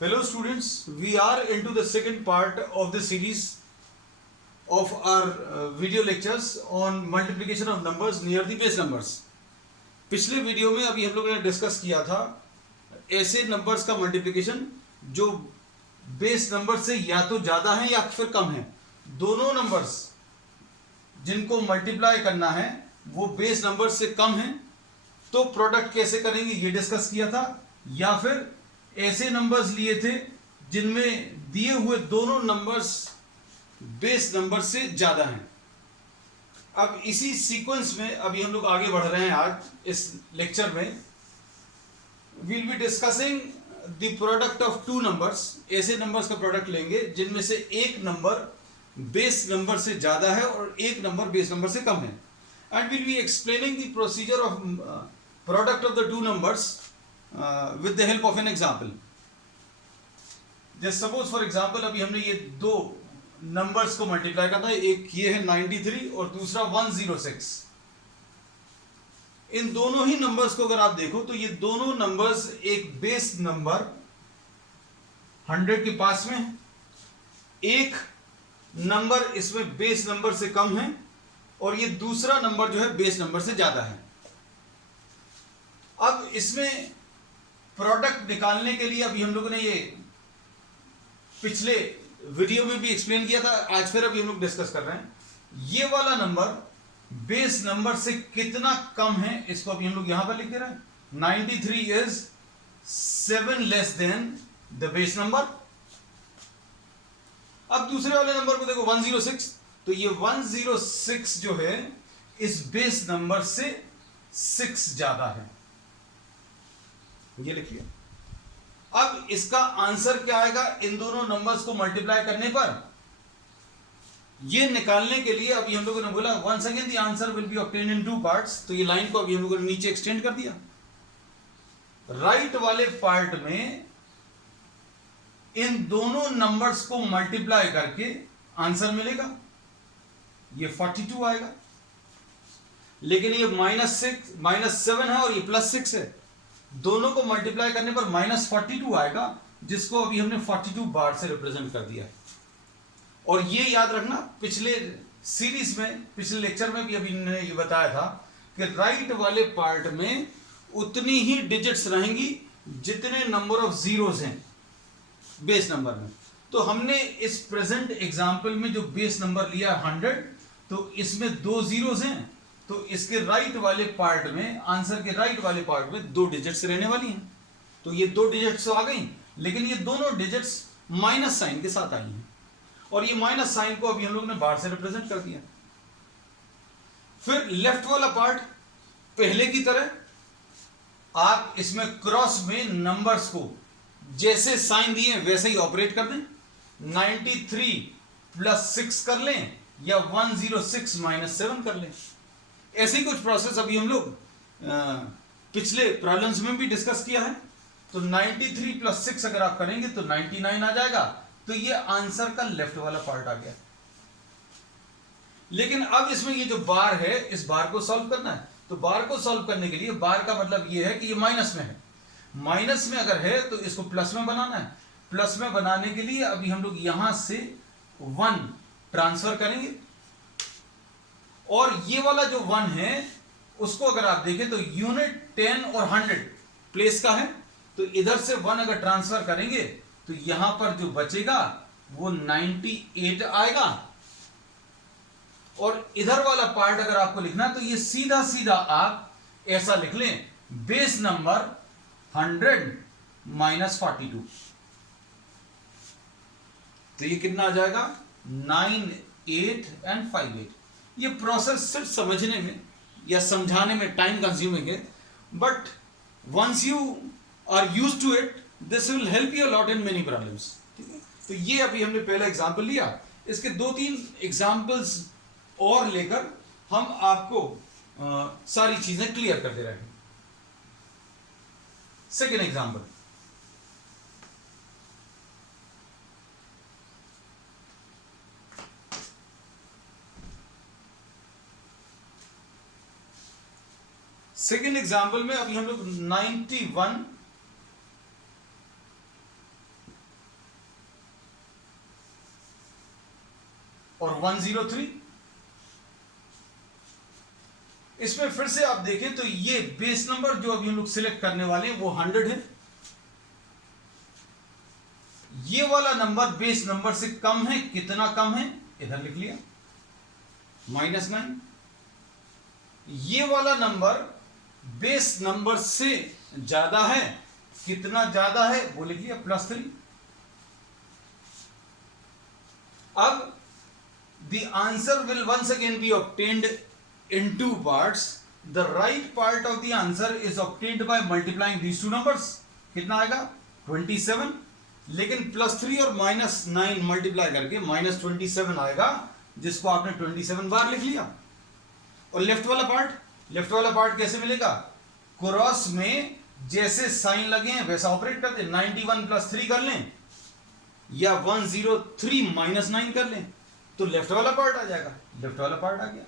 Hello students, we are into the second part of the series of our video lectures on multiplication of numbers near the base numbers. पिछले video में अभी हम लोगों ने discuss किया था ऐसे नंबर्स का मल्टीप्लिकेशन जो बेस नंबर से या तो ज़्यादा है या फिर कम है. दोनों नंबर्स जिनको मल्टीप्लाई करना है वो बेस नंबर से कम है तो प्रोडक्ट कैसे करेंगे ये डिस्कस किया था. या फिर ऐसे नंबर्स लिए थे जिनमें दिए हुए दोनों नंबर्स बेस नंबर से ज्यादा हैं. अब इसी सीक्वेंस में अभी हम लोग आगे बढ़ रहे हैं. आज इस लेक्चर में will be discussing the product of two numbers. ऐसे नंबर्स का प्रोडक्ट लेंगे जिनमें से एक नंबर बेस नंबर से ज्यादा है और एक नंबर बेस नंबर से कम है. And will be explaining the procedure of product of the two numbers with the help of an example. Just suppose for example अभी हमने ये दो नंबर्स को मल्टीप्लाई करना है. एक ये है 93 और दूसरा 106. इन दोनों ही नंबर्स को अगर आप देखो तो ये दोनों नंबर्स एक बेस नंबर 100 के पास में, एक नंबर इसमें बेस नंबर से कम है और ये दूसरा नंबर जो है बेस नंबर से ज्यादा है. अब इसमें प्रोडक्ट निकालने के लिए अभी हम लोगों ने ये पिछले वीडियो में भी एक्सप्लेन किया था, आज फिर अभी हम लोग डिस्कस कर रहे हैं. ये वाला नंबर बेस नंबर से कितना कम है इसको अभी हम लोग यहां पर लिख दे रहे हैं. 93 is 7 less than the base number. अब दूसरे वाले नंबर को देखो 106. तो ये 106 जो है इस बेस नंबर से 6 ज्यादा है. ये लिखिए. अब इसका आंसर क्या आएगा इन दोनों नंबर्स को मल्टीप्लाई करने पर. ये निकालने के लिए अभी हम लोगों ने बोला once again the answer will be obtained in two parts. तो ये लाइन को अभी हम लोगों ने नीचे एक्सटेंड कर दिया. राइट वाले पार्ट में इन दोनों नंबर्स को मल्टीप्लाई करके आंसर मिलेगा. ये 42 आएगा. लेकिन ये -7 है और ये +6 है. दोनों को मल्टीप्लाई करने पर -42 आएगा जिसको अभी हमने 42 बार से रिप्रेजेंट कर दिया है. और ये याद रखना पिछले सीरीज में पिछले लेक्चर में भी अभी ने ये बताया था कि राइट वाले पार्ट में उतनी ही डिजिट्स रहेंगी जितने नंबर ऑफ जीरोस हैं बेस नंबर में. तो हमने इस प्रेजेंट एग्जांपल में जो बेस नंबर लिया 100 तो इसमें 2 जीरोस हैं. तो इसके राइट वाले पार्ट में आंसर के राइट वाले पार्ट में 2 डिजिट्स रहने वाली हैं. तो ये 2 डिजिट्स आ गई लेकिन ये दोनों डिजिट्स माइनस साइन के साथ आई हैं और ये माइनस साइन को अभी हम लोग ने बार से रिप्रेजेंट कर दिया. फिर लेफ्ट वाला पार्ट पहले की तरह आप इसमें क्रॉस में नंबर्स को जैसे साइन दिए वैसे ही ऑपरेट कर दें. 93 + 6 कर लें या 106 - 7 कर लें. ऐसे ही कुछ प्रोसेस अभी हम लोग पिछले प्रॉब्लम्स में भी डिस्कस किया है. तो 93 + 6 अगर आप करेंगे तो 99 आ जाएगा. तो ये आंसर का लेफ्ट वाला पार्ट आ गया. लेकिन अब इसमें ये जो बार है इस बार को सॉल्व करना है. तो बार को सॉल्व करने के लिए बार का मतलब ये है कि ये माइनस में है. माइनस में अगर है तो इसको प्लस में बनाना है. प्लस में बनाने के लिए अभी हम लोग यहां से 1 ट्रांसफर करेंगे और ये वाला जो 1 है उसको अगर आप देखें तो यूनिट 10 और 100 प्लेस का है. तो इधर से 1 अगर ट्रांसफर करेंगे तो यहां पर जो बचेगा वो 98 आएगा. और इधर वाला पार्ट अगर आपको लिखना तो ये सीधा सीधा आप ऐसा लिख लें बेस नंबर 100 - 42. तो ये कितना आ जाएगा 9, 8 and 5, 8. ये प्रोसेस सिर्फ समझने में या समझाने में टाइम कंज्यूमिंग है but once you are used to it this will help you a lot in many problems. ठीक है. तो ये अभी हमने पहला एग्जांपल लिया. इसके 2-3 एग्जांपल्स और लेकर हम आपको सारी चीजें क्लियर कर दे रहे हैं. Second example. सेकेंड एग्जाम्पल में अभी हम लोग 91 और 103। इसमें फिर से आप देखें तो ये बेस नंबर जो अभी हम लोग सिलेक्ट करने वाले हैं वो 100 है। ये वाला नंबर बेस नंबर से कम है, कितना कम है इधर लिख लिया -9। ये वाला नंबर बेस नंबर से ज्यादा है, कितना ज्यादा है वो लिख लिया +3। अब the answer will once again be obtained in two parts. The right part of the answer is obtained by multiplying these two numbers. कितना आएगा 27, लेकिन +3 और -9 मल्टीप्लाई करके -27 आएगा, जिसको आपने 27 बार लिख लिया। और लेफ्ट वाला पार्ट कैसे मिलेगा? क्रॉस में जैसे साइन लगे हैं वैसा ऑपरेट कर दें। 91 + 3 कर लें या 103 - 9 कर लें तो लेफ्ट वाला पार्ट आ जाएगा। लेफ्ट वाला पार्ट आ गया,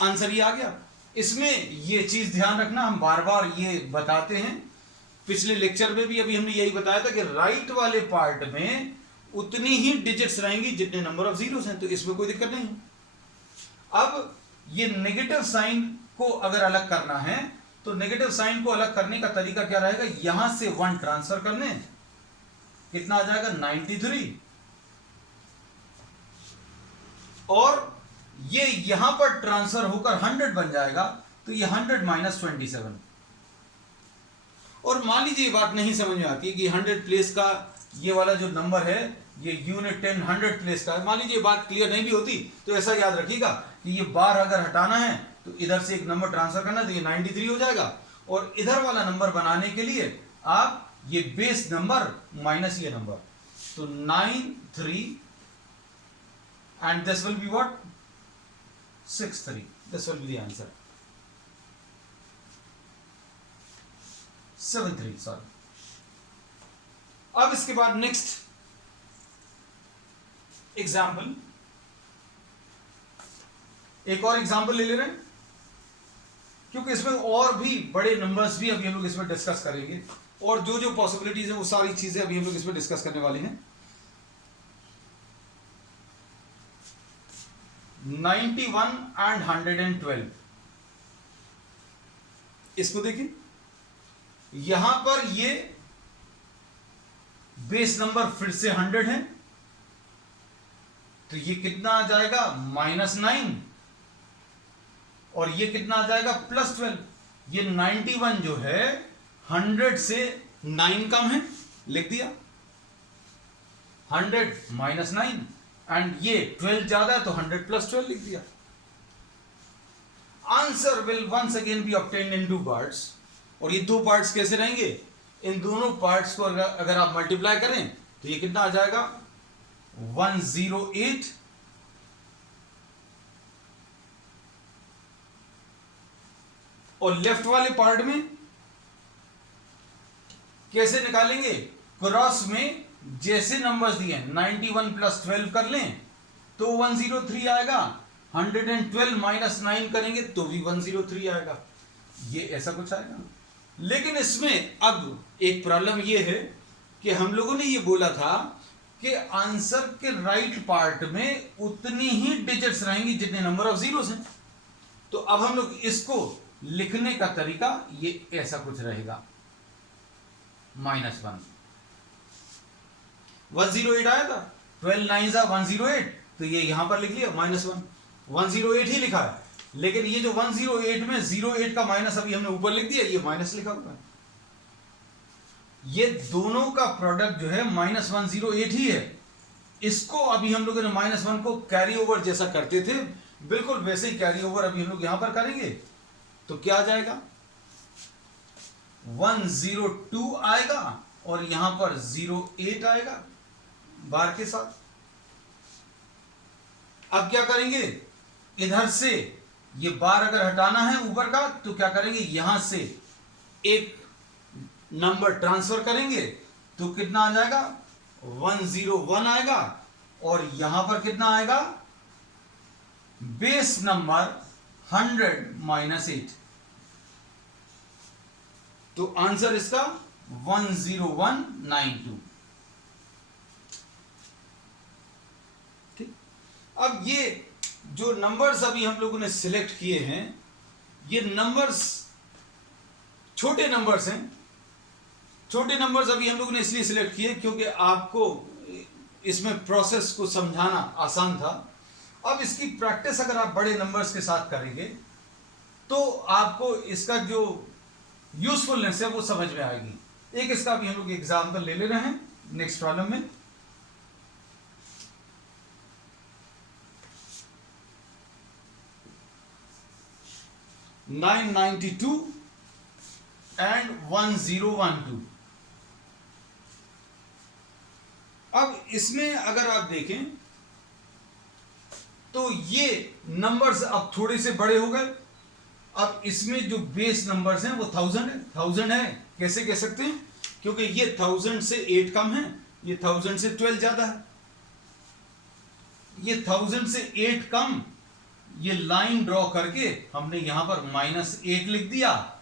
आंसर ये आ गया। इसमें ये चीज ध्यान रखना, हम बार बार ये बताते हैं, पिछले लेक्चर में भी अभी हमने यही बताया था कि राइट वाले पार्ट में उतनी ही डिजिट्स रहेंगी जितने नंबर ऑफ जीरोस हैं, तो इसमें कोई दिक्कत नहीं। अब ये नेगेटिव साइन को अगर अलग करना है तो नेगेटिव साइन को अलग करने का तरीका क्या रहेगा? यहां से 1 ट्रांसफर करने, कितना आ जाएगा 93, और ये यहां पर ट्रांसफर होकर 100 बन जाएगा, तो ये 100 - 27। और मान लीजिए ये बात नहीं समझ में आती कि 100 प्लेस का ये वाला जो नंबर है ये यूनिट 10 100 प्लेस का, मान लीजिए बात क्लियर नहीं भी होती तो ऐसा याद रखिएगा कि ये बार अगर हटाना है तो इधर से एक नंबर ट्रांसफर करना, तो ये 93 हो जाएगा। और इधर वाला नंबर बनाने के लिए आप ये बेस नंबर माइनस ये नंबर, तो 93 and this will be what? 63. This will be the answer. 73, sorry. अब इसके बाद नेक्स्ट एग्जाम्पल, एक और एग्जाम्पल ले ले रहे हैं, क्योंकि इसमें और भी बड़े नंबर्स भी अभी हम लोग इसमें डिस्कस करेंगे, और जो जो पॉसिबिलिटीज है वो सारी चीजें अभी हम लोग इसमें डिस्कस करने वाले हैं। 91 and 112, इसको देखिए, यहां पर ये बेस नंबर फिर से 100 है, तो ये कितना आ जाएगा -9, और ये कितना आ जाएगा +12। ये 91 जो है 100 से 9 कम है, लिख दिया 100 - 9, एंड ये 12 ज्यादा है तो 100 + 12 लिख दिया। Answer will once again be obtained in 2 parts, और ये 2 पार्ट्स कैसे रहेंगे? इन दोनों पार्ट्स को अगर आप मल्टीप्लाई करें तो ये कितना आ जाएगा 108, और लेफ्ट वाले पार्ट में कैसे निकालेंगे? क्रॉस में जैसे नंबर्स दिए 91 + 12 कर लें तो 103 आएगा, 112 - 9 करेंगे तो भी 103 आएगा, ये ऐसा कुछ आएगा। लेकिन इसमें अब एक प्रॉब्लम ये है कि हम लोगों ने ये बोला था कि आंसर के राइट पार्ट में उतनी ही डिजिट्स रहेंगी जितने नंबर ऑफ जीरोस हैं। तो अब हम लोग इसको लिखने का तरीका ये ऐसा कुछ रहेगा, -1, 108 आया था, 12 9 108, तो ये यहां पर लिख लिया -1, 108 ही लिखा है, लेकिन ये जो 108 में 08 का माइनस अभी हमने ऊपर लिख दिया, ये माइनस लिखा हुआ है। ये दोनों का प्रोडक्ट जो है -108 ही है। इसको अभी हम लोगों ने -1 को कैरी ओवर जैसा करते थे, बिल्कुल वैसे ही कैरी ओवर अभी हम लोग यहां पर करेंगे, तो क्या आ जाएगा 102 आएगा, और यहां पर 08 आएगा बार के साथ। अब क्या करेंगे? इधर से ये बार अगर हटाना है ऊपर का तो क्या करेंगे? यहां से एक नंबर ट्रांसफर करेंगे तो कितना आ जाएगा 101 आएगा, और यहां पर कितना आएगा? बेस नंबर 100 - 8, तो आंसर इसका 10192। ठीक, अब ये जो नंबर्स अभी हम लोगों ने सिलेक्ट किए हैं, ये नंबर्स छोटे नंबर्स हैं। छोटे नंबर्स अभी हम लोगों ने इसलिए सिलेक्ट किए क्योंकि आपको इसमें प्रोसेस को समझाना आसान था। अब इसकी प्रैक्टिस अगर आप बड़े नंबर्स के साथ करेंगे तो आपको इसका जो यूजफुलनेस है वो समझ में आएगी। एक इसका भी हम लोग एग्जाम्पल ले रहे हैं नेक्स्ट प्रॉब्लम में। $992 and 1012। अब इसमें अगर आप देखें तो ये नंबर्स अब थोड़े से बड़े हो गए। अब इसमें जो बेस नंबर्स हैं वो 1000 है। 1000 है कैसे कह सकते हैं, क्योंकि ये 1000 से 8 कम है, ये 1000 से 12 ज्यादा है। ये 1000 से 8 कम, ये लाइन ड्रॉ करके हमने यहां पर -8 लिख दिया,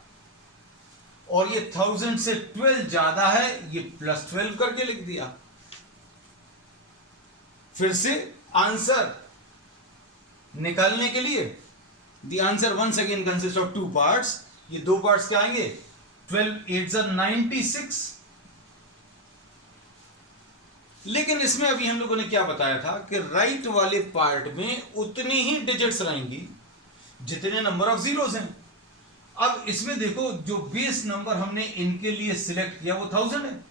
और ये 1000 से 12 ज्यादा है, ये +12 करके लिख दिया। फिर से आंसर निकालने के लिए the answer once again consist of 2 parts. ये 2 पार्ट्स क्या आएंगे, 12 8 96। लेकिन इसमें अभी हम लोगों ने क्या बताया था कि राइट वाले पार्ट में उतनी ही डिजिट्स रहेंगी जितने नंबर ऑफ जीरोस हैं। अब इसमें देखो जो बेस नंबर हमने इनके लिए सिलेक्ट किया वो 1000 है।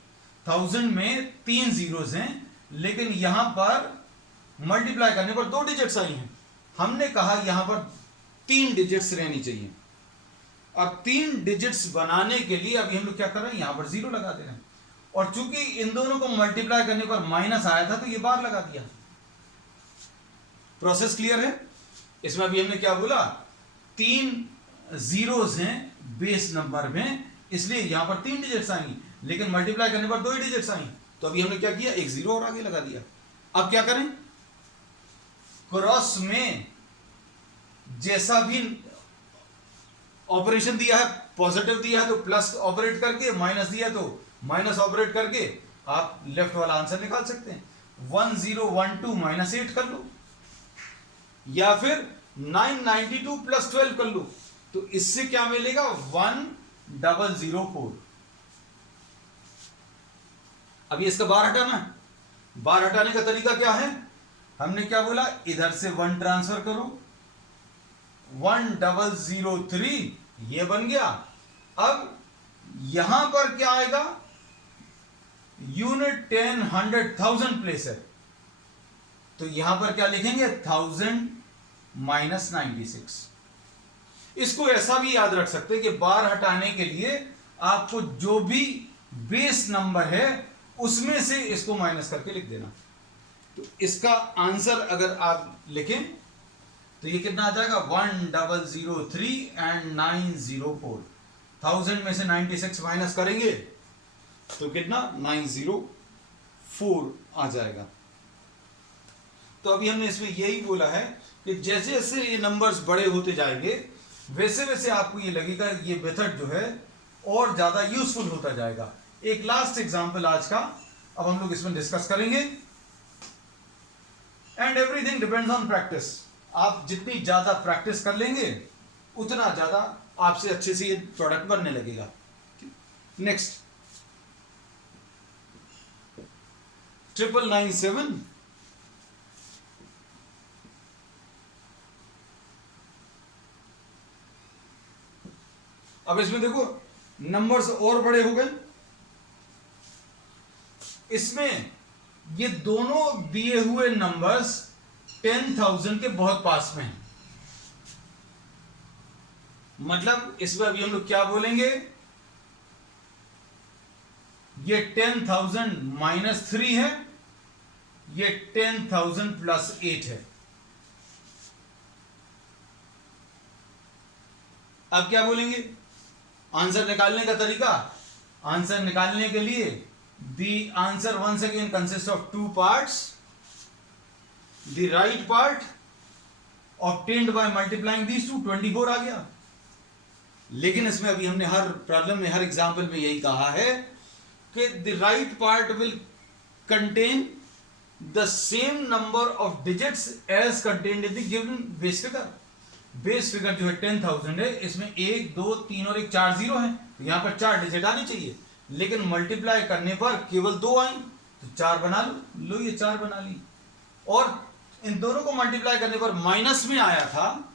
1000 में 3 जीरोस हैं, लेकिन यहां पर मल्टीप्लाई करने पर 2 डिजिट्स आई हैं। हमने कहा यहां पर 3 डिजिट्स रहनी चाहिए। अब 3 डिजिट्स बनाने के लिए अभी हम लोग क्या कर रहे हैं, यहां पर 0 लगा दे रहे हैं, और चूंकि इन दोनों को मल्टीप्लाई करने पर माइनस आया था तो ये बार लगा दिया। प्रोसेस क्लियर है। इसमें अभी हमने क्या बोला, 3 जीरोस हैं बेस नंबर में, इसलिए यहां पर 3 डिजिट्स आएंगी, लेकिन मल्टीप्लाई करने पर 2 ही डिजिट्स आई। तो अभी हमने क्या किया, एक 0 और आगे लगा दिया। अब क्या करें, क्रॉस में जैसा भी ऑपरेशन दिया है, पॉजिटिव दिया है तो प्लस ऑपरेट करके, माइनस दिया है तो माइनस ऑपरेट करके आप लेफ्ट वाला आंसर निकाल सकते हैं। 1012 -8 कर लो, या फिर 992 + 12 कर लो, तो इससे क्या मिलेगा, 1004। अभी इसका बार हटाना है। बार हटाने का तरीका क्या है, हमने क्या बोला, इधर से 1 ट्रांसफर करो, 1003 ये बन गया। अब यहां पर क्या आएगा, यूनिट 10 100 1000 प्लेस है, तो यहां पर क्या लिखेंगे, 1000 - 96। इसको ऐसा भी याद रख सकते हैं कि बार हटाने के लिए आपको जो भी बेस नंबर है उसमें से इसको माइनस करके लिख देना। तो इसका आंसर अगर आप लिखें तो ये कितना आ जाएगा, 1003 and 904। 1000 में से 96 माइनस करेंगे तो कितना, 904 आ जाएगा। तो अभी हमने इसमें यही बोला है कि जैसे जैसे ये नंबर्स बड़े होते जाएंगे वैसे वैसे आपको ये लगेगा ये मेथड जो है और ज्यादा यूजफुल होता जाएगा। एक लास्ट एग्जांपल आज का अब हम लोग इसमें डिस्कस करेंगे। And everything depends on practice. आप जितनी ज्यादा प्रैक्टिस कर लेंगे उतना ज्यादा आपसे अच्छे से ये प्रोडक्ट बनने लगेगा। नेक्स्ट, 9997 अब इसमें देखो नंबर्स और बड़े हो गए। इसमें ये दोनों दिए हुए नंबर्स 10,000 के बहुत पास में हैं। मतलब इसमें अभी हम लोग क्या बोलेंगे, ये 10,000 -3 है, ये 10,000 + 8 है। अब क्या बोलेंगे, आंसर निकालने का तरीका, आंसर निकालने के लिए the answer once again consists of 2 parts. The right part obtained by multiplying these two, 24 आ गया। लेकिन इसमें अभी हमने हर प्रॉब्लम में, हर एग्जाम्पल में यही कहा है कि the right part will contain the same number of digits as contained in the given base figure. Base figure जो है 10,000 है, इसमें 1 2 3 और 1 4 जीरो है, तो यहां पर 4 डिजिट आनी चाहिए, लेकिन मल्टीप्लाई करने पर केवल 2 आई, तो 4 बना लो ये 4 बना ली। और इन दोनों को मल्टीप्लाई करने पर माइनस में आया था,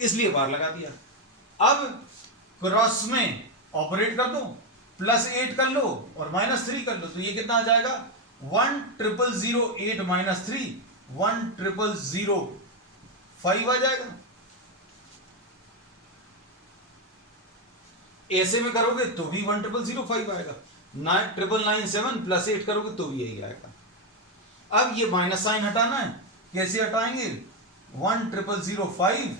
इसलिए बार लगा दिया। अब क्रॉस में ऑपरेट कर दो, +8 कर लो और -3 कर लो, तो ये कितना आ जाएगा 1,008 - 3 1,005 आ जाएगा। ऐसे में करोगे तो भी 1,005 आएगा, 9,997 +8 करोगे तो भी यही आएगा। अब ये माइनस साइन हटाना है, कैसे हटाएंगे, 1,005,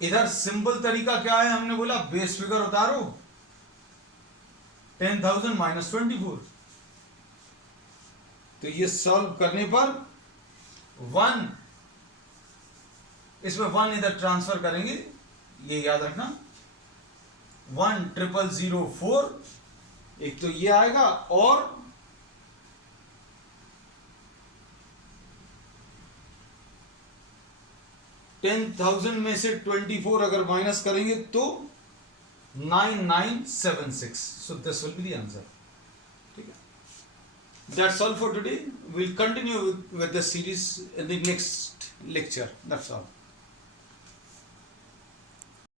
इधर सिंपल तरीका क्या है, हमने बोला बेस फिगर उतारो, 10,000 - 24, तो ये सॉल्व करने पर 1, इसमें 1 इधर ट्रांसफर करेंगे, ये याद रखना, 1,004, एक तो ये आएगा, और 10,000 में से 24 अगर माइनस करेंगे तो 9,976, so this will be the answer. ठीक है, that's all for today. We'll continue with the series in the next lecture. That's all.